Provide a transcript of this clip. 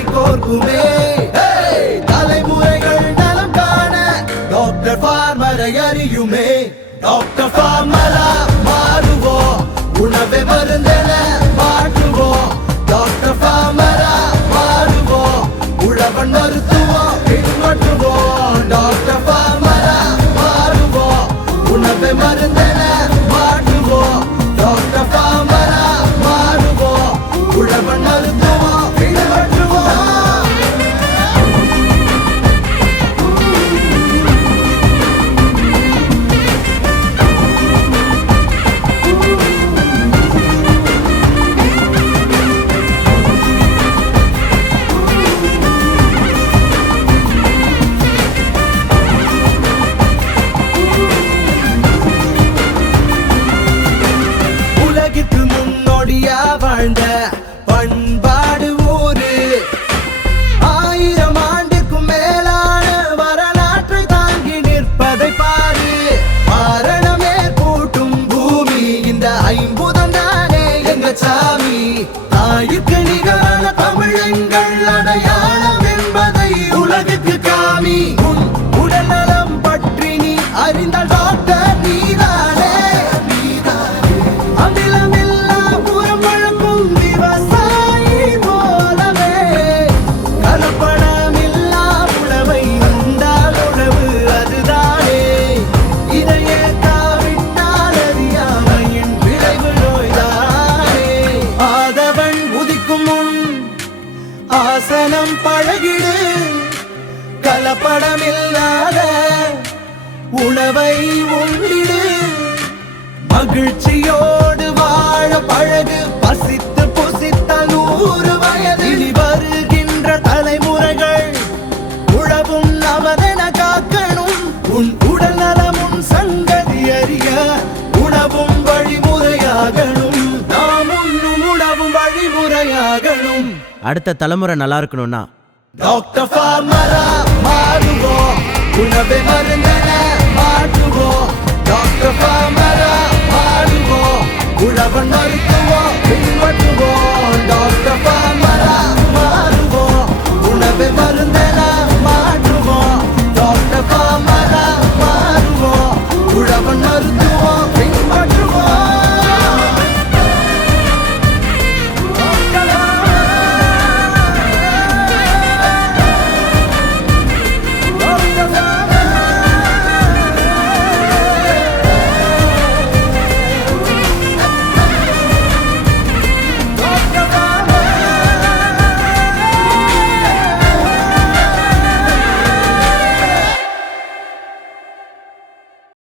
கை கோர்க்குமே. தலைமுறைகள் நலம் காண டாக்டர் ஃபார்மரை அறியுமே. டாக்டர் ஃபார்மரா மாறுவோம், உணவை மருந்தென மாற்றுவோம். டாக்டர் ஃபார்மரா மாறுவோம், உழவன் மருத்துவம் பின்பற்றுவோம். டாக்டர் ஃபார்மரா மாறுவோம், உணவை மருந்தென மாற்றுவோம். டாக்டர் ஃபார்மரா மாறுவோம், உழவன் மருத்துவம் பின்பற்றுவோம். உலகிற்கு முன்னோடியா வாழ்ந்த பண்பாடு ஊரு, 1000 ஆண்டுக்கும் மேலான வரலாற்றை தாங்கி நிற்பதை பாரு. மரணமே கூட்டும் பூமி இந்த ஐம்புதம் தானே எங்க சாமி. தாய்க்கு நிகரான தமிழ் எங்கள் அடையாளம் என்பதை உலகுக்கு காமி. உன் உடல்நலம் பற்றி நீ அறிந்தால் டாக்டர் நீதானே. அமிலமில்லா உரம் வழங்கும் விவசாயி போலவே, கலப்படமில்லா உணவை உண்டால் உணவு அதுதானே. இதையே தாவிட்டால் அறியாமையின் விளைவு நோய்தானே. ஆதவன் உதிக்கும் முன் ஆசனம் பழகிடு, கலப்படமில்லாத உணவை உண்டிடு. மகிழ்ச்சியோடு வாழ பழகு, பசித்து புசித்தால் 100 வயது. இனி வருகின்ற தலைமுறைகள் உழவும் நமதென காக்கணும். உன் உடல் நலம் உன் சங்கதி அறிய உணவும் வழிமுறையாகணும். நாம் உண்ணும் உணவும் வழிமுறையாகணும். அடுத்த தலைமுறை நல்லா இருக்கணும்னா டாக்டர் ஃபார்மரா மாறுவோம், உணவை மருந்தென மாற்றுவோம். டாக்டர் ஃபார்மரா மாறுவோம், உழவன் மருத்துவம் பின்பற்றுவோம். டாக்டர் ஃபார்மரா மாறுவோம்.